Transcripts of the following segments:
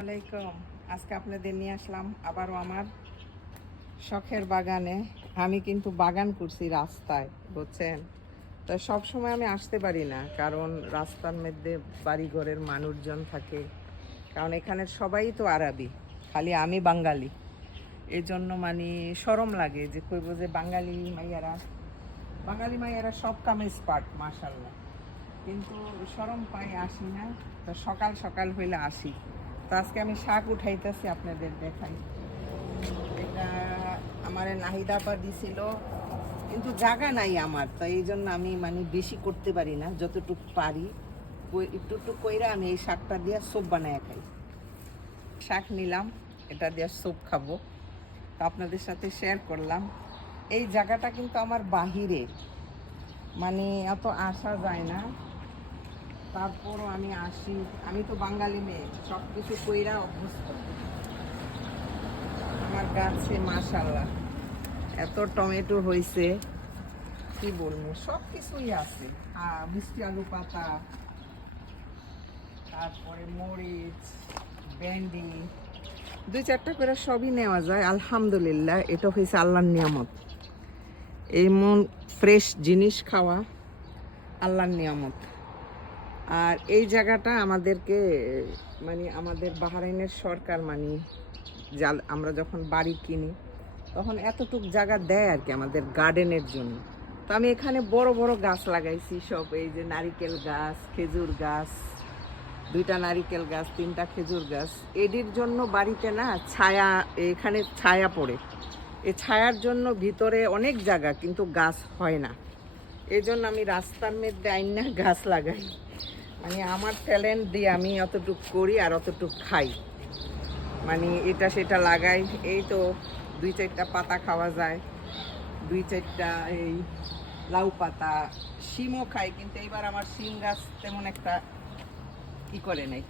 আলাইকুম। আজকে আপনাদের নিয়ে আসলাম আবারও আমার শখের বাগানে। আমি কিন্তু বাগান করছি রাস্তায়, বুঝছেন? তো সব সময় আমি আসতে পারি না, কারণ রাস্তার মধ্যে বাড়িঘরের মানুষজন থাকে। কারণ এখানে সবাই তো আরবি, খালি আমি বাঙালি। এই জন্য মানে শরম লাগে যে কইব যে বাঙালি মাইয়ারা সব কামে স্পার্ট, মাশাল্লাহ। কিন্তু শরম পাই, আসি না। তো সকাল সকাল হইলে আসি। তো আজকে আমি শাক উঠাইতেছি, আপনাদের দেখাই। এটা আমার নাহিদা আপা দিছিল, কিন্তু জায়গা নাই আমার, তো এই জন্য আমি মানে বেশি করতে পারি না, যতটুকু পারি একটু একটু কইরা আমি এই শাকটা দিয়ে স্যুপ বানায় খাই। শাক নিলাম, এটা দিয়ে স্যুপ খাবো, তো আপনাদের সাথে শেয়ার করলাম। এই জায়গাটা কিন্তু আমার বাহিরে, মানে এত আসা যায় না, তারপরও আমি আসি। আমি তো বাঙালি মেয়ে, সব কিছু কইরা অভ্যস্ত। আমার গাছে মাশাল্লাহ এত টমেটো হয়েছে, কি বলবো, সব কিছুই আছে। মিষ্টি আলু পাতা, তারপরে মরিচ, ভেন্ডি, দুই চারটা করে সবই নেওয়া যায়। আলহামদুলিল্লাহ, এটা হয়েছে আল্লাহর নিয়ামত। এই মন ফ্রেশ জিনিস খাওয়া আল্লাহর নিয়ামত। আর এই জায়গাটা আমাদেরকে, মানে আমাদের বাহরাইনের সরকার, মানে আমরা যখন বাড়ি কিনি তখন এতটুক জায়গা দেয় আর কি আমাদের গার্ডেনের জন্য। তো আমি এখানে বড় বড় গাছ লাগাইছি সব, এই যে নারিকেল গাছ, খেজুর গাছ, 2টা নারিকেল গাছ, 3টা খেজুর গাছ। এটির জন্য বাড়িতে না ছায়া, এখানে ছায়া পড়ে, এই ছায়ার জন্য ভিতরে অনেক জায়গা, কিন্তু গাছ হয় না। এই জন্য আমি রাস্তার মধ্যে আইনা গাছ লাগাই। মানে আমার ট্যালেন্ট দিয়ে আমি অতটুক করি আর অতটুক খাই, মানে এটা সেটা লাগাই। এই তো 2-4টা পাতা খাওয়া যায়, 2-4টা এই লাউ পাতা, শিমও খাই, কিন্তু এইবার আমার শিম গাছ তেমন একটা কি করে নাই।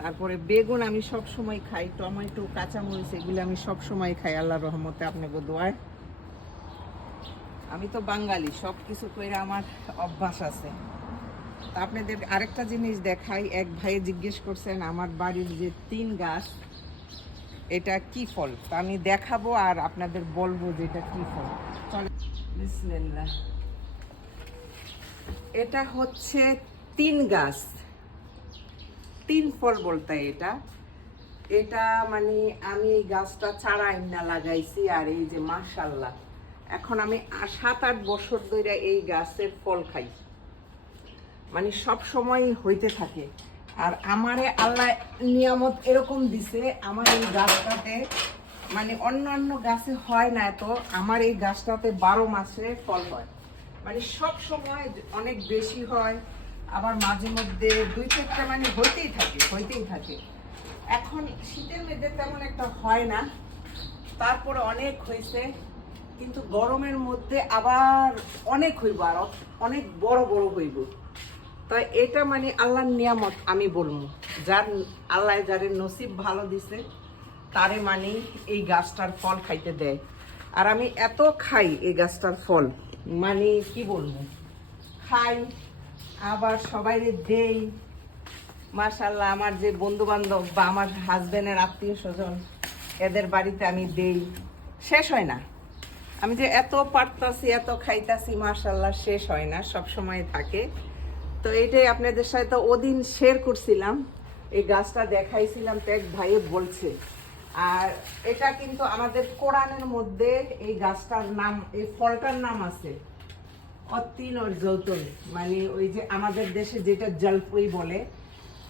তারপরে বেগুন আমি সব সময় খাই, টমেটো, কাঁচামরিচ, এগুলো আমি সব সময় খাই আল্লাহর রহমতে, আপনাকে দোয়ায়। আমি তো বাঙালি, সব কিছু করে আমার অভ্যাস আছে। তা আপনাদের আরেকটা জিনিস দেখাই। এক ভাইয়ে জিজ্ঞেস করছেন আমার বাড়ির যে 3 গাছ, এটা কি ফল, তা আমি দেখাবো আর আপনাদের বলবো যে এটা কি ফল। চলে, বিসমিল্লাহ। এটা হচ্ছে 3 গাছ, 3 ফল বলতে এটা। এটা মানে আমি এই গাছটা চারা আইনা লাগাইছি, আর এই যে মাশাল্লাহ, এখন আমি 7-8 বছর ধরে এই গাছের ফল খাই, মানে সব সময় হইতে থাকে। আর আমারে আল্লাহ নিয়ামত এরকম দিছে, আমার এই গাছটাতে, মানে অন্য গাছে হয় না এত, আমার এই গাছটাতে 12 মাসে ফল হয়, মানে সব সময় অনেক বেশি হয়। আবার মাঝে মধ্যে 2-4টা মানে হইতেই থাকে। এখন শীতের মধ্যে তেমন একটা হয় না, তারপরে অনেক হয়েছে, কিন্তু গরমের মধ্যে আবার অনেক হইব, আর অনেক বড় বড় হইব। তো এটা মানে আল্লাহর নিয়ামত আমি বলবো, যার আল্লাহ যারে নসিব ভালো দিছে তারে মানে এই গাছটার ফল খাইতে দেয়। আর আমি এত খাই এই গাছটার ফল, মানে কি বলবো, খাই আবার সবাইরে দেই। মাশাআল্লাহ, আমার যে বন্ধু বান্ধব বা আমার হাজবেন্ডের আত্মীয় স্বজন, এদের বাড়িতে আমি দেই, শেষ হয় না। আমি যে এত পারতাছি, এত খাইতাছি, মাশাআল্লাহ, শেষ হয় না, সব সময় থাকে। তো এইটাই আপনাদের সাথে ওদিন শেয়ার করছিলাম, এই গাছটা দেখাইছিলাম, তো এক ভাইয়ে বলছে। আর এটা কিন্তু আমাদের কোরআনের মধ্যে এই গাছটার নাম, এই ফলটার নাম আছে অত্তিন ওর জৌতুন, মানে ওই যে আমাদের দেশে যেটা জলপুই বলে,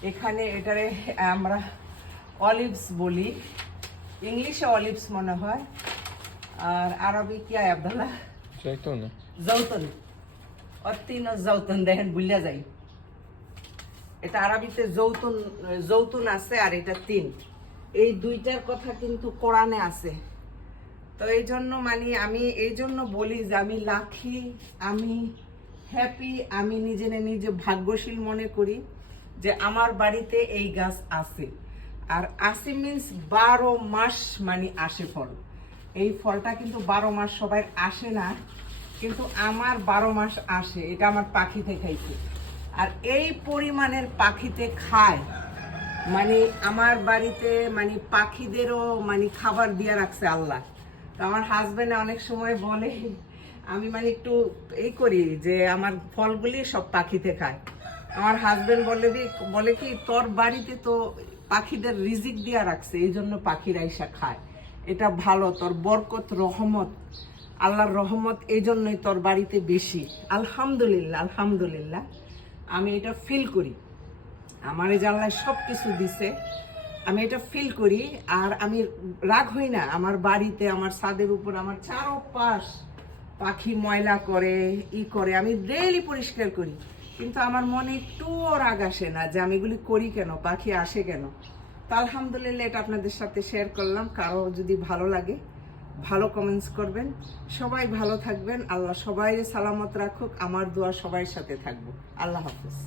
এখানে এটারে আমরা অলিভস বলি, ইংলিশে অলিভস মনে হয়, আর আরবি কি আয় আব্দুল্লাহ? জৌতুন। জৌতুন, অত্তিন ও জৌতুন, দেখেন বুঝলা যাই। এটা আরবিতে জৌতুন আছে, আর এটা 3, এই 2টার কথা কিন্তু কোরআনে আছে। তো এই জন্য মানে আমি এই জন্য বলি যে আমি লাকি, আমি হ্যাপি, আমি নিজে ভাগ্যশীল মনে করি যে আমার বাড়িতে এই গাছ আছে। আর আসে মিন্স 12 মাস মানে আসে ফল। এই ফলটা কিন্তু 12 মাস সবাই আসে না, কিন্তু আমার 12 মাস আসে, এটা আমার পাখিতে খাইছে। আর এই পরিমাণের পাখিতে খায়, মানে আমার বাড়িতে মানে পাখিদেরও মানে খাবার দিয়ে রাখছে আল্লাহ। তো আমার হাজবেন্ড অনেক সময় বলে, আমি মানে একটু এই করি যে আমার ফলগুলি সব পাখিতে খায়। আমার হাজবেন্ড বলে কি তোর বাড়িতে তো পাখিদের রিজিক দিয়া রাখছে, এই জন্য পাখিরা এসে খায়। এটা ভালো, তোর বরকত রহমত, আল্লাহর রহমত এই জন্যই তোর বাড়িতে বেশি। আলহামদুলিল্লাহ, আলহামদুলিল্লাহ, আমি এটা ফিল করি। আমার এই জানলায় সব কিছু দিছে, আমি এটা ফিল করি। আর আমি রাগ হই না। আমার বাড়িতে, আমার ছাদের উপর, আমার চারপাশ পাখি ময়লা করে করে, আমি ডেইলি পরিষ্কার করি, কিন্তু আমার মনে একটুও রাগ আসে না যে আমি এগুলি করি কেন, পাখি আসে কেন। তো আলহামদুলিল্লাহ, এটা আপনাদের সাথে শেয়ার করলাম। কারো যদি ভালো লাগে ভালো কমেন্টস করবেন। সবাই ভালো থাকবেন, আল্লাহ সবাই সালামত রাখুক। আমার দোয়া সবার সাথে থাকবো। আল্লাহ হাফেজ।